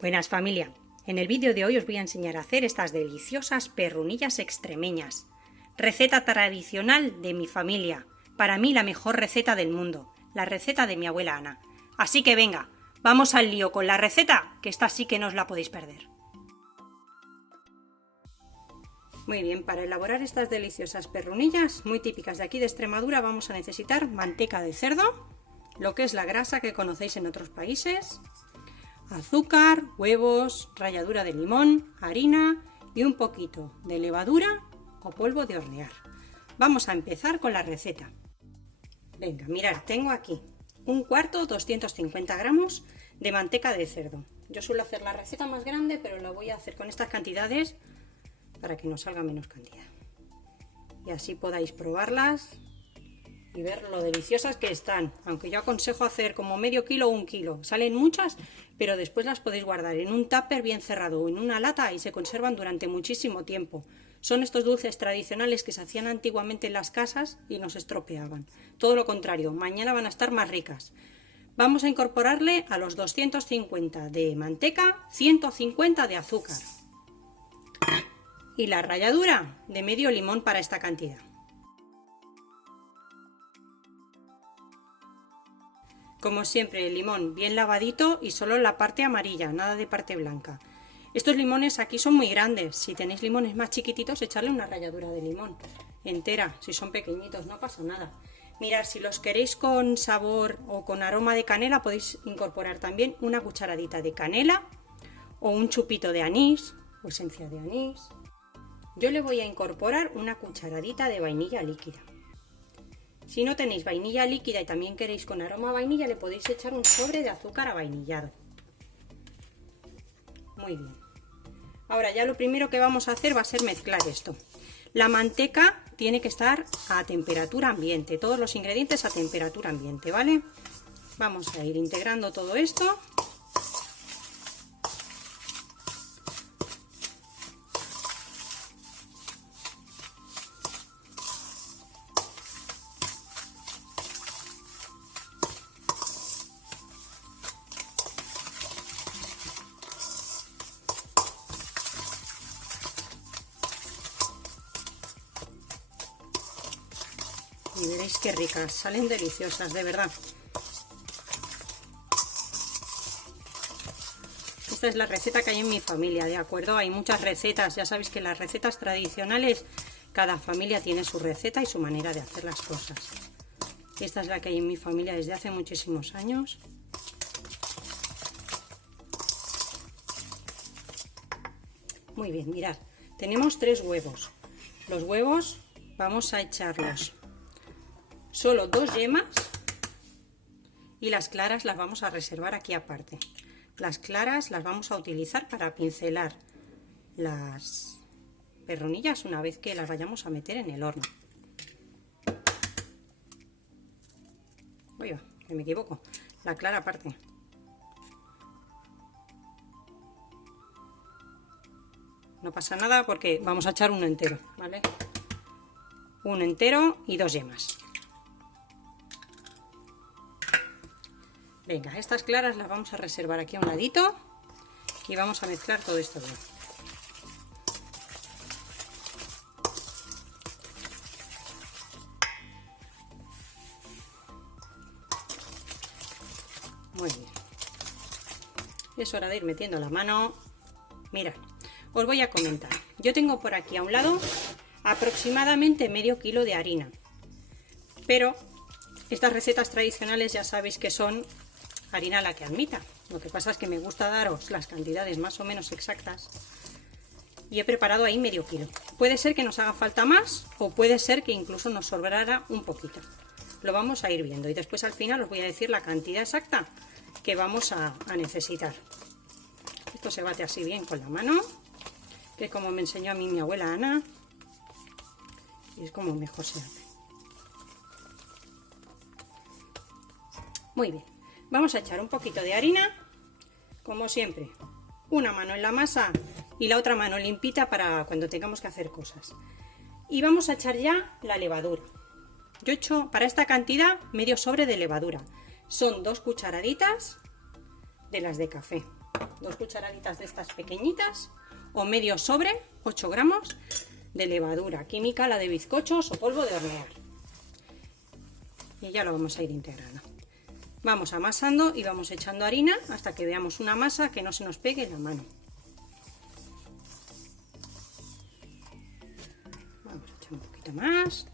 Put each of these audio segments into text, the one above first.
Buenas familia, en el vídeo de hoy os voy a enseñar a hacer estas deliciosas perrunillas extremeñas. Receta tradicional de mi familia, para mí la mejor receta del mundo, la receta de mi abuela Ana. Así que venga, vamos al lío con la receta, que esta sí que no os la podéis perder. Muy bien, para elaborar estas deliciosas perrunillas, muy típicas de aquí de Extremadura, vamos a necesitar manteca de cerdo, lo que es la grasa que conocéis en otros países, azúcar, huevos, ralladura de limón, harina y un poquito de levadura o polvo de hornear. Vamos a empezar con la receta. Venga, mirad, tengo aquí un cuarto, 250 gramos de manteca de cerdo. Yo suelo hacer la receta más grande, pero la voy a hacer con estas cantidades para que nos salga menos cantidad. Y así podáis probarlas y ver lo deliciosas que están, aunque yo aconsejo hacer como medio kilo o un kilo. Salen muchas, pero después las podéis guardar en un tupper bien cerrado o en una lata y se conservan durante muchísimo tiempo. Son estos dulces tradicionales que se hacían antiguamente en las casas y no se estropeaban. Todo lo contrario, mañana van a estar más ricas. Vamos a incorporarle a los 250 de manteca, 150 de azúcar y la ralladura de medio limón para esta cantidad. Como siempre, el limón bien lavadito y solo la parte amarilla, nada de parte blanca. Estos limones aquí son muy grandes. Si tenéis limones más chiquititos, echarle una ralladura de limón entera. Si son pequeñitos, no pasa nada. Mirad, si los queréis con sabor o con aroma de canela, podéis incorporar también una cucharadita de canela o un chupito de anís o esencia de anís. Yo le voy a incorporar una cucharadita de vainilla líquida. Si no tenéis vainilla líquida y también queréis con aroma a vainilla, le podéis echar un sobre de azúcar avainillado. Muy bien. Ahora ya lo primero que vamos a hacer va a ser mezclar esto. La manteca tiene que estar a temperatura ambiente, todos los ingredientes a temperatura ambiente, ¿vale? Vamos a ir integrando todo esto. Y veréis qué ricas, salen deliciosas, de verdad. Esta es la receta que hay en mi familia, ¿de acuerdo? Hay muchas recetas, ya sabéis que las recetas tradicionales, cada familia tiene su receta y su manera de hacer las cosas. Esta es la que hay en mi familia desde hace muchísimos años. Muy bien, mirad, tenemos 3 huevos. Los huevos vamos a echarlos solo 2 yemas y las claras las vamos a reservar aquí aparte. Las claras las vamos a utilizar para pincelar las perrunillas una vez que las vayamos a meter en el horno. Uy, que me equivoco, la clara aparte. No pasa nada porque vamos a echar uno entero, ¿vale? Uno entero y 2 yemas. Venga, estas claras las vamos a reservar aquí a un ladito y vamos a mezclar todo esto bien. Muy bien. Es hora de ir metiendo la mano. Mirad, os voy a comentar. Yo tengo por aquí a un lado aproximadamente medio kilo de harina. Pero estas recetas tradicionales ya sabéis que son harina la que admita. Lo que pasa es que me gusta daros las cantidades más o menos exactas y he preparado ahí medio kilo. Puede ser que nos haga falta más o puede ser que incluso nos sobrara un poquito. Lo vamos a ir viendo y después al final os voy a decir la cantidad exacta que vamos a necesitar. Esto se bate así bien con la mano, que es como me enseñó a mí mi abuela Ana y es como mejor se hace. Muy bien. Vamos a echar un poquito de harina, como siempre, una mano en la masa y la otra mano limpita para cuando tengamos que hacer cosas. Y vamos a echar ya la levadura. Yo he hecho para esta cantidad medio sobre de levadura. Son 2 cucharaditas de las de café. 2 cucharaditas de estas pequeñitas o medio sobre, 8 gramos de levadura química, la de bizcochos o polvo de hornear. Y ya lo vamos a ir integrando. Vamos amasando y vamos echando harina hasta que veamos una masa que no se nos pegue en la mano. Vamos a echar un poquito más.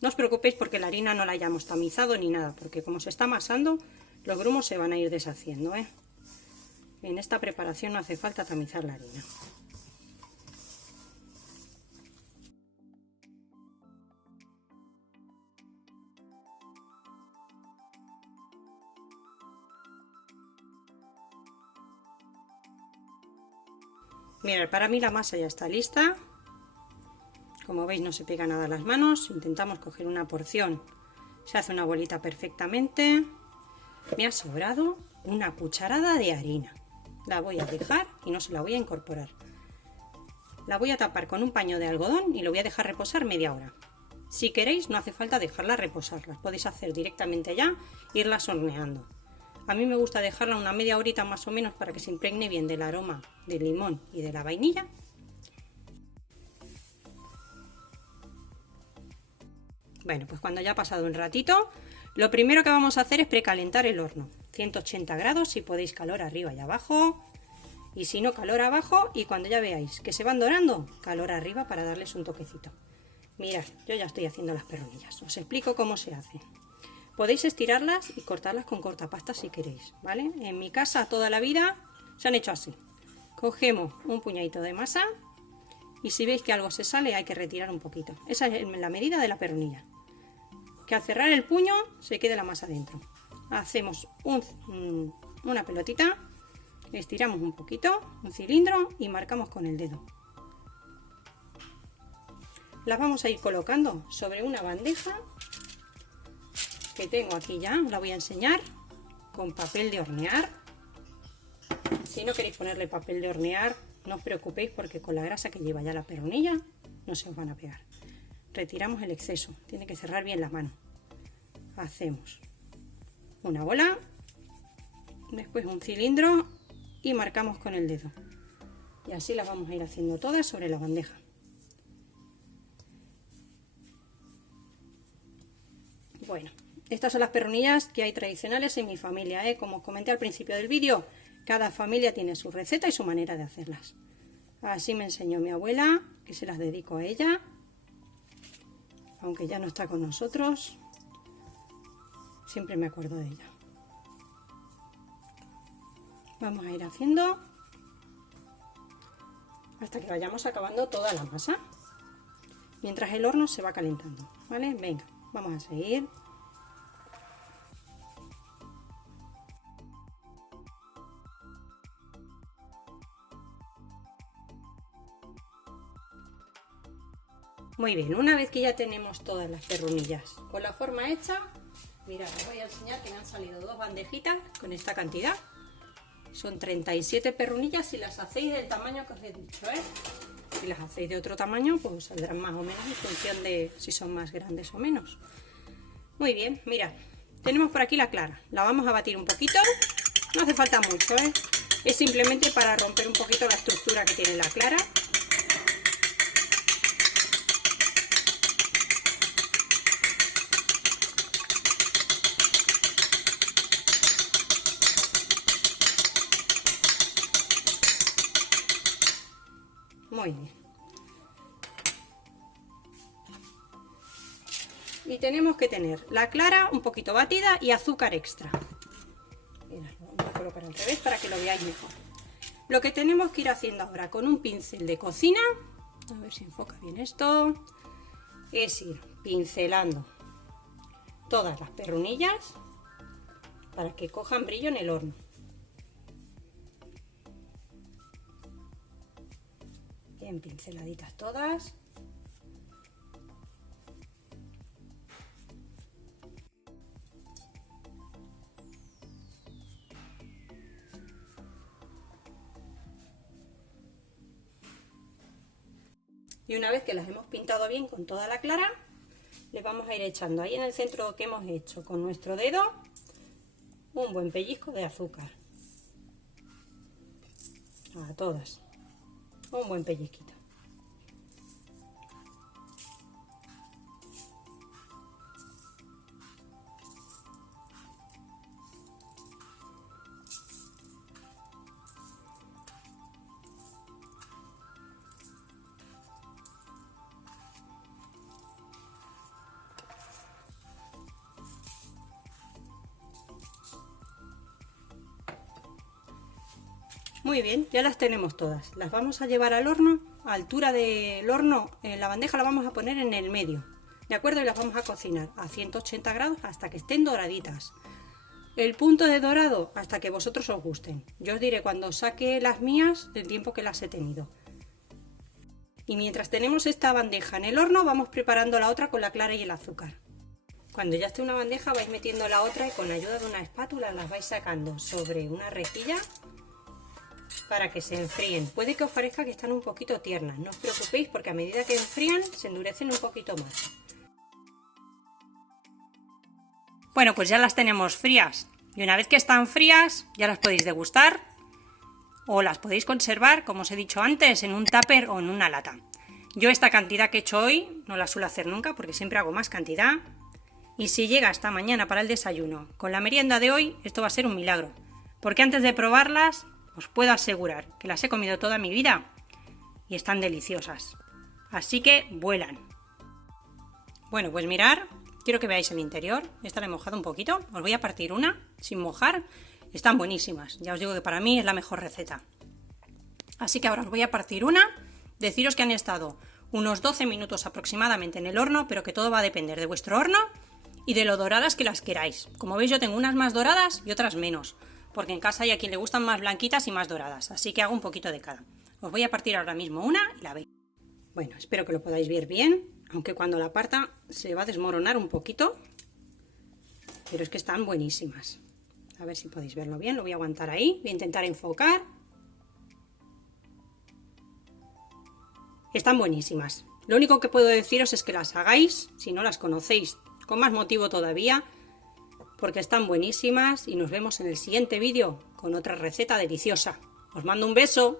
No os preocupéis porque la harina no la hayamos tamizado ni nada, porque como se está amasando, los grumos se van a ir deshaciendo, ¿eh? En esta preparación no hace falta tamizar la harina. Mirad, para mí la masa ya está lista. Como veis no se pega nada a las manos. Intentamos coger una porción. Se hace una bolita perfectamente. Me ha sobrado una cucharada de harina. La voy a dejar y no se la voy a incorporar. La voy a tapar con un paño de algodón y lo voy a dejar reposar media hora. Si queréis no hace falta dejarla reposar. Las podéis hacer directamente ya e irlas horneando. A mí me gusta dejarla una media horita más o menos para que se impregne bien del aroma del limón y de la vainilla. Bueno, pues cuando ya ha pasado un ratito, lo primero que vamos a hacer es precalentar el horno. 180 grados, si podéis, calor arriba y abajo. Y si no, calor abajo. Y cuando ya veáis que se van dorando, calor arriba para darles un toquecito. Mirad, yo ya estoy haciendo las perronillas. Os explico cómo se hacen. Podéis estirarlas y cortarlas con cortapasta si queréis, ¿vale? En mi casa toda la vida se han hecho así. Cogemos un puñadito de masa y si veis que algo se sale hay que retirar un poquito. Esa es la medida de la perronilla. Que al cerrar el puño se quede la masa dentro. Hacemos una pelotita, estiramos un poquito, un cilindro y marcamos con el dedo. Las vamos a ir colocando sobre una bandeja que tengo aquí ya, la voy a enseñar, con papel de hornear. Si no queréis ponerle papel de hornear, no os preocupéis porque con la grasa que lleva ya la perronilla no se os van a pegar. Retiramos el exceso, tiene que cerrar bien la mano. Hacemos una bola, después un cilindro y marcamos con el dedo. Y así las vamos a ir haciendo todas sobre la bandeja. Bueno, estas son las perronillas que hay tradicionales en mi familia, ¿eh? Como os comenté al principio del vídeo, cada familia tiene su receta y su manera de hacerlas. Así me enseñó mi abuela, que se las dedico a ella, aunque ya no está con nosotros, siempre me acuerdo de ella. Vamos a ir haciendo hasta que vayamos acabando toda la masa, mientras el horno se va calentando, ¿vale? Venga, vamos a seguir. Muy bien, una vez que ya tenemos todas las perronillas con la forma hecha, mirad, os voy a enseñar que me han salido 2 bandejitas con esta cantidad. Son 37 perronillas si las hacéis del tamaño que os he dicho, ¿eh? Si las hacéis de otro tamaño, pues saldrán más o menos en función de si son más grandes o menos. Muy bien, mirad, tenemos por aquí la clara. La vamos a batir un poquito, no hace falta mucho, ¿eh? Es simplemente para romper un poquito la estructura que tiene la clara. Muy bien. Y tenemos que tener la clara un poquito batida y azúcar extra. Mirad, lo voy a colocar al revés para que lo veáis mejor. Lo que tenemos que ir haciendo ahora con un pincel de cocina, a ver si enfoca bien esto, es ir pincelando todas las perronillas para que cojan brillo en el horno. Bien pinceladitas todas. Y una vez que las hemos pintado bien con toda la clara, le vamos a ir echando ahí en el centro que hemos hecho con nuestro dedo un buen pellizco de azúcar. A todas. Un buen pellizquito. Muy bien, ya las tenemos todas. Las vamos a llevar al horno. A altura del horno, en la bandeja la vamos a poner en el medio, ¿de acuerdo? Y las vamos a cocinar a 180 grados hasta que estén doraditas. El punto de dorado hasta que vosotros os gusten. Yo os diré cuando saque las mías el tiempo que las he tenido. Y mientras tenemos esta bandeja en el horno, vamos preparando la otra con la clara y el azúcar. Cuando ya esté una bandeja vais metiendo la otra y con ayuda de una espátula las vais sacando sobre una rejilla para que se enfríen. Puede que os parezca que están un poquito tiernas, no os preocupéis porque a medida que enfrían se endurecen un poquito más. Bueno, pues ya las tenemos frías y una vez que están frías ya las podéis degustar o las podéis conservar, como os he dicho antes, en un tupper o en una lata. Yo esta cantidad que he hecho hoy no la suelo hacer nunca porque siempre hago más cantidad. Y si llega hasta mañana para el desayuno con la merienda de hoy, esto va a ser un milagro. Porque antes de probarlas, os puedo asegurar que las he comido toda mi vida y están deliciosas. Así que vuelan. Bueno, pues mirad, quiero que veáis el interior. Esta la he mojado un poquito. Os voy a partir una sin mojar. Están buenísimas. Ya os digo que para mí es la mejor receta. Así que ahora os voy a partir una. Deciros que han estado unos 12 minutos aproximadamente en el horno, pero que todo va a depender de vuestro horno y de lo doradas que las queráis. Como veis, yo tengo unas más doradas y otras menos, porque en casa hay a quien le gustan más blanquitas y más doradas, así que hago un poquito de cada. Os voy a partir ahora mismo una y la veis. Bueno, espero que lo podáis ver bien, aunque cuando la parta se va a desmoronar un poquito, pero es que están buenísimas. A ver si podéis verlo bien, lo voy a aguantar ahí, voy a intentar enfocar. Están buenísimas. Lo único que puedo deciros es que las hagáis, si no las conocéis, con más motivo todavía, porque están buenísimas y nos vemos en el siguiente vídeo con otra receta deliciosa. Os mando un beso.